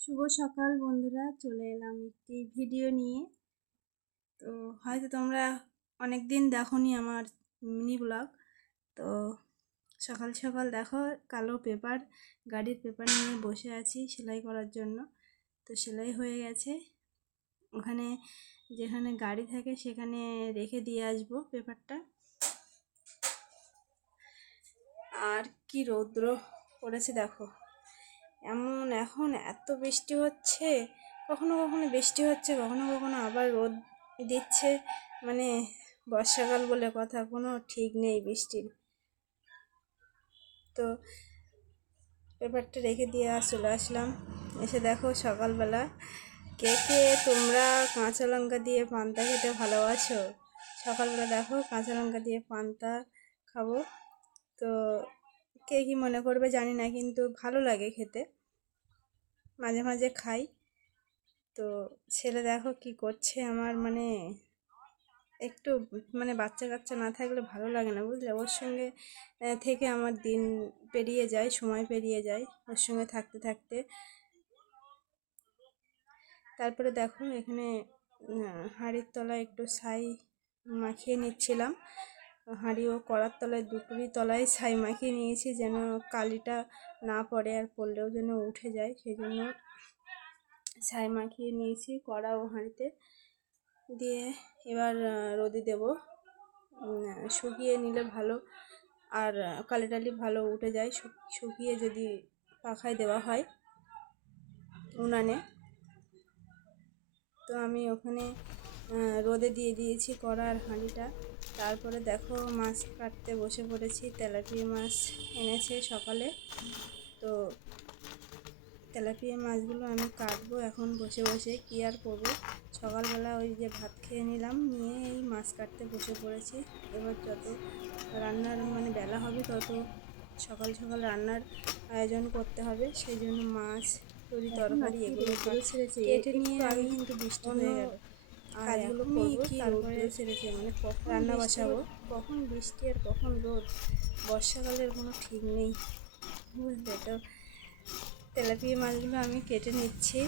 শুভ সকাল বন্ধুরা, চলে এলাম একটি ভিডিও নিয়ে। তো হয়তো তোমরা অনেক দিন দেখোনি আমার মিনি ব্লগ। তো সকাল সকাল দেখো, কালো পেপার, গাড়ির পেপার নিয়ে বসে আছি সেলাই করার জন্য। তো সেলাই হয়ে গেছে, ওখানে যেখানে গাড়ি থাকে সেখানে রেখে দিয়ে আসবো পেপারটা। আর কি রৌদ্র পড়েছে দেখো, এখন এত বৃষ্টি হচ্ছে, কখনো কখনো বৃষ্টি হচ্ছে, কখনো কখনো আবার রোদ দিচ্ছে। মানে বর্ষাকাল বলে কথা, কোনো ঠিক নেই বৃষ্টির। তো পেপারটা রেখে দিয়ে চলে আসলাম। এসে দেখো সকালবেলা, কে কে তোমরা কাঁচা লঙ্কা দিয়ে পান্তা খেতে ভালোবাসো? সকালবেলা দেখো কাঁচা লঙ্কা দিয়ে পান্তা খাবো। তো কে কী মনে করবে জানি না, কিন্তু ভালো লাগে খেতে, মাঝে মাঝে খাই। তো ছেলে দেখো কি করছে আমার, একটু বাচ্চা কাচ্চা না থাকলে ভালো লাগে না, বুঝলে? ওর সঙ্গে থেকে আমার দিন পেরিয়ে যায়, সময় পেরিয়ে যায় ওর সঙ্গে থাকতে থাকতে। তারপরে দেখো এখানে হাঁড়ির তলায় একটু ছাই মাখিয়ে নিচ্ছিলাম। হাঁড়ি ও কড়ার তলায় দুটোরই তলায় ছাই মাখিয়ে নিয়েছি, যেন কালিটা না পড়ে, আর পড়লেও যেন উঠে যায়, সেই জন্য ছাই মাখিয়ে নিয়েছি কড়া ও হাঁড়িতে। দিয়ে এবার রোদে দেব, শুকিয়ে নিলে ভালো, আর কালি টালি ভালো উঠে যায় শুকিয়ে, যদি পাখায় দেওয়া হয় উনানে। তো আমি ওখানে রোদে দিয়ে দিয়েছি কড়া আর হাঁড়িটা। তারপরে দেখো মাছ কাটতে বসে পড়েছি। তেলাপিয়া মাছ এনেছে সকালে, তো তেলাপিয়া মাছগুলো আমি কাটবো এখন বসে বসে। কী আর করবো, সকালবেলা ওই যে ভাত খেয়ে নিলাম, নিয়ে এই মাছ কাটতে বসে পড়েছি। এবার যত রান্নার বেলা হবে, তত সকাল সকাল রান্নার আয়োজন করতে হবে, সেই জন্য মাছ, তরকারি এগুলো কেটে নিয়ে আমি কিন্তু বৃষ্টি হয়ে গেল কাজগুলো করবো। তারপরে ছেড়েছে কখন রান্না বসাবো, কখন বৃষ্টি আর কখন রোদ, বর্ষাকালের কোনো ঠিক নেই, বুঝলে? তো তেলাপিয়া মাছগুলো আমি কেটে নিচ্ছি।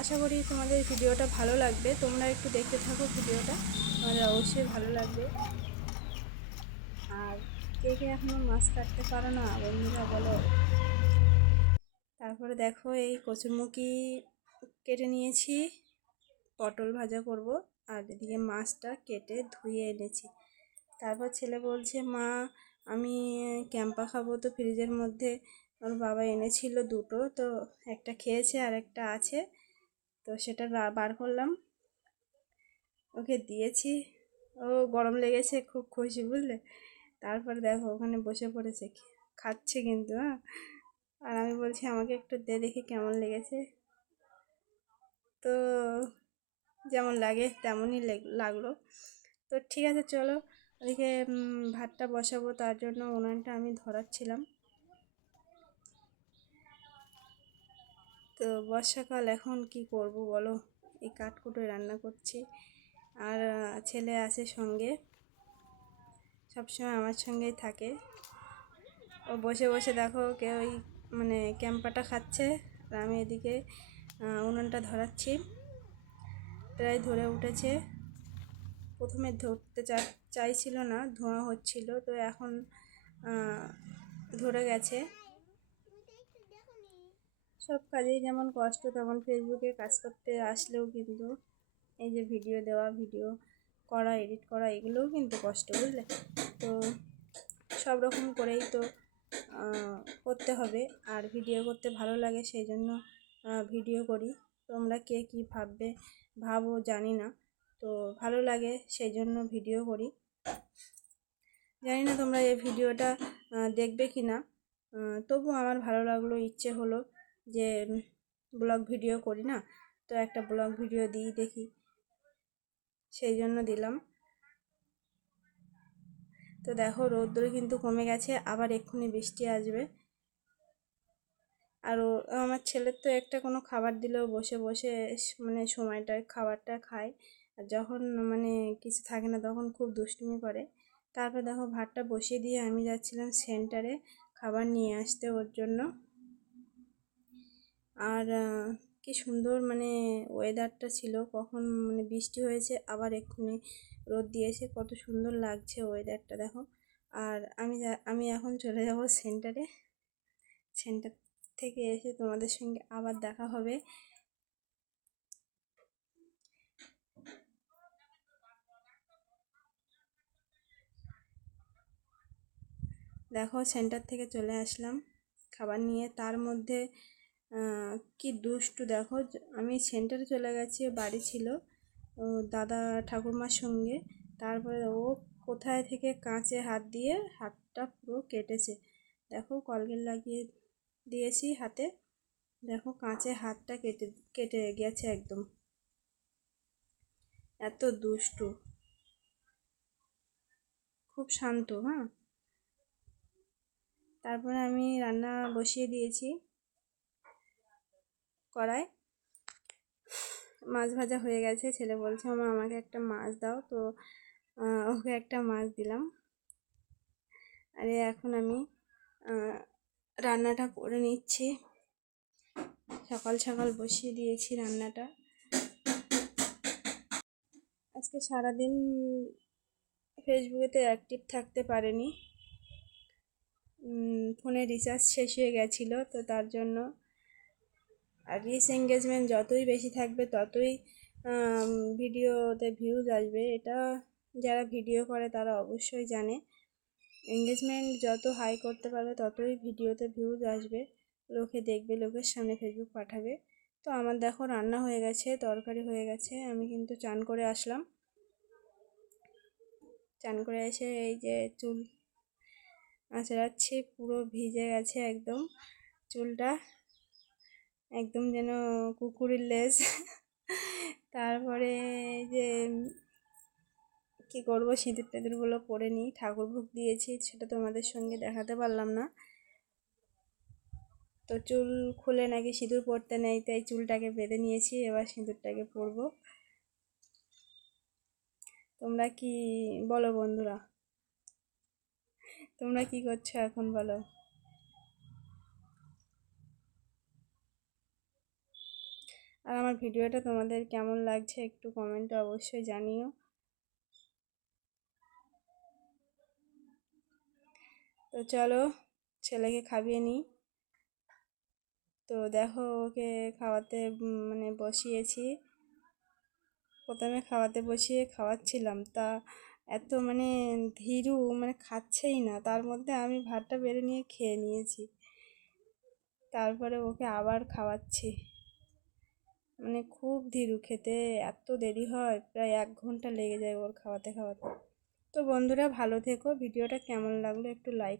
আশা করি তোমাদের ভিডিওটা ভালো লাগবে, তোমরা একটু দেখতে থাকো ভিডিওটা, তোমাদের অবশ্যই ভালো লাগবে। আর কে কে এখনও মাছ কাটতে পারো না বন্ধুরা, বলো। তারপরে দেখো এই কচুরমুখী কেটে নিয়েছি, পটল ভাজা করব, আর এদিকে মাছটা কেটে ধুয়ে এনেছি। তারপর ছেলে বলছে, মা আমি ক্যাম্পা খাবো। তো ফ্রিজের মধ্যে ওর বাবা এনেছিল দুটো, তো একটা খেয়েছে আর একটা আছে, তো সেটা বার করলাম, ওকে দিয়েছি। ও গরম লেগেছে, খুব খুশি, বুঝলে? তারপর দেখো ওখানে বসে পড়েছে, খাচ্ছে কিন্তু। হ্যাঁ, আর আমি বলছি আমাকে একটু দে দেখি কেমন লেগেছে। তো যেমন লাগে তেমনই লাগলো। তো ঠিক আছে, চলো ওদিকে ভাতটা বসাবো, তার জন্য উনানটা আমি ধরাচ্ছিলাম। তো বর্ষাকাল, এখন কি করব বলো, এই কাঠকুটোয় রান্না করছি। আর ছেলে আছে সঙ্গে, সবসময় আমার সঙ্গেই থাকে। ও বসে বসে দেখো কে ওই ক্যাম্পাটা খাচ্ছে, আর আমি এদিকে উনুনটা ধরাচ্ছি। প্রায় ধরে উঠেছে, প্রথমে ধরতে চাইছিল না, ধোঁয়া হচ্ছিল, তো এখন ধরে গেছে। সব কাজেই যেমন কষ্ট, তেমন ফেসবুকে কাজ করতে আসলেও কিন্তু এই যে ভিডিও দেওয়া, ভিডিও করা, এডিট করা, এগুলোও কিন্তু কষ্ট, বুঝলে? তো সব রকম করেই তো করতে হবে, আর ভিডিও করতে ভালো লাগে, সেই জন্য ভিডিও করি। তোমরা কে কী ভাবো জানি না, তো ভালো লাগে সেই জন্য ভিডিও করি। জানি না তোমরা এই ভিডিওটা দেখবে কি না, তবু আমার ভালো লাগলো, ইচ্ছে হলো যে ব্লগ ভিডিও করি না, তো একটা ব্লগ ভিডিও দিই দেখি, সেই জন্য দিলাম। তো দেখো রৌদ্র কিন্তু কমে গেছে, আবার এক্ষুনি বৃষ্টি আসবে। আর আমার ছেলের তো একটা কোনো খাবার দিলেও বসে বসে সময়টায় খাবারটা খায়, আর যখন কিছু থাকে না তখন খুব দুষ্টুমি করে। তারপর দেখো ভাতটা বসিয়ে দিয়ে আমি যাচ্ছিলাম সেন্টারে খাবার নিয়ে আসতে ওর জন্য। আর কি সুন্দর মানে ওয়েদারটা ছিল, কখন মানে বৃষ্টি হয়েছে আবার এক্ষুনি রোদ দিয়েছে, কত সুন্দর লাগছে ওয়েদারটা দেখো। আর আমি এখন চলে যাব সেন্টারে, সেন্টার থেকে এসে তোমাদের সঙ্গে আবার দেখা হবে। দেখো সেন্টার থেকে চলে আসলাম খাবার নিয়ে, তার মধ্যে কি দুষ্টু দেখো, আমি সেন্টারে চলে গেছি, বাড়ি ছিল ও দাদা ঠাকুরমার সঙ্গে, তারপরে ও কোথায় থেকে কাঁচে হাত দিয়ে হাতটা পুরো কেটেছে। দেখো কলগেট লাগিয়ে দিয়েছি হাতে, দেখো কাঁচে হাতটা কেটে কেটে গেছে একদম, এত দুষ্টু, খুব শান্ত। হ্যাঁ, তারপরে আমি রান্না বসিয়ে দিয়েছি কড়াই, মাছ ভাজা হয়ে গেছে, ছেলে বলছে মামা আমাকে একটা মাছ দাও, তো ওকে একটা মাছ দিলাম। আরে এখন আমি রান্নাটা করে নিচ্ছি, সকাল সকাল বসিয়ে দিয়েছি রান্নাটা। আজকে সারাদিন ফেসবুকেতে অ্যাক্টিভ থাকতে পারিনি, ফোনে রিচার্জ শেষ হয়ে গেছিলো, তো তার জন্য। আর রিচ এঙ্গেজমেন্ট যতই বেশি থাকবে ততই ভিডিওতে ভিউজ আসবে, এটা যারা ভিডিও করে তারা অবশ্যই জানে। এঙ্গেজমেন্ট যত হাই করতে পারবে ততই ভিডিওতে ভিউজ আসবে, লোকে দেখবে, লোকের সামনে ফেসবুক পাঠাবে। তো আমার দেখো রান্না হয়ে গেছে, তরকারি হয়ে গেছে, আমি কিন্তু চান করে আসলাম, চান করে এসে এই যে চুল আঁচড়াচ্ছি, পুরো ভিজে গেছে একদম চুলটা, একদম যেন কুকুরের লেজ। তারপরে যে কি করবো, সিঁদুর টিঁদুরগুলো পরে নিই, ঠাকুর ভোগ দিয়েছি, সেটা তোমাদের সঙ্গে দেখাতে পারলাম না। তো চুল খুলে নাকি সিঁদুর পরতে নেই, তাই চুলটাকে বেঁধে নিয়েছি, এবার সিঁদুরটাকে পরবো। তোমরা কি বলো বন্ধুরা, তোমরা কি করছো এখন বলো। আর আমার ভিডিওটা তোমাদের কেমন লাগছে একটু কমেন্টে অবশ্যই জানিও। তো চলো ছেলেকে খাইয়ে নিই। তো দেখো ওকে খাওয়াতে মানে বসিয়েছি, প্রথমে খাওয়াতে বসিয়ে খাওয়াচ্ছিলাম, তা এত মানে ধীরু, মানে খাচ্ছেই না, তার মধ্যে আমি ভাতটা বেড়ে নিয়ে খেয়ে নিয়েছি, তারপরে ওকে আবার খাওয়াচ্ছি, মানে খুব ধীরু খেতে, এত দেরি হয়, প্রায় 1 ঘন্টা লেগে যায় ওর খাওয়াতে খাওয়াতে। তো বন্ধুরা ভালো থেকো, ভিডিওটা কেমন লাগলো একটু লাইক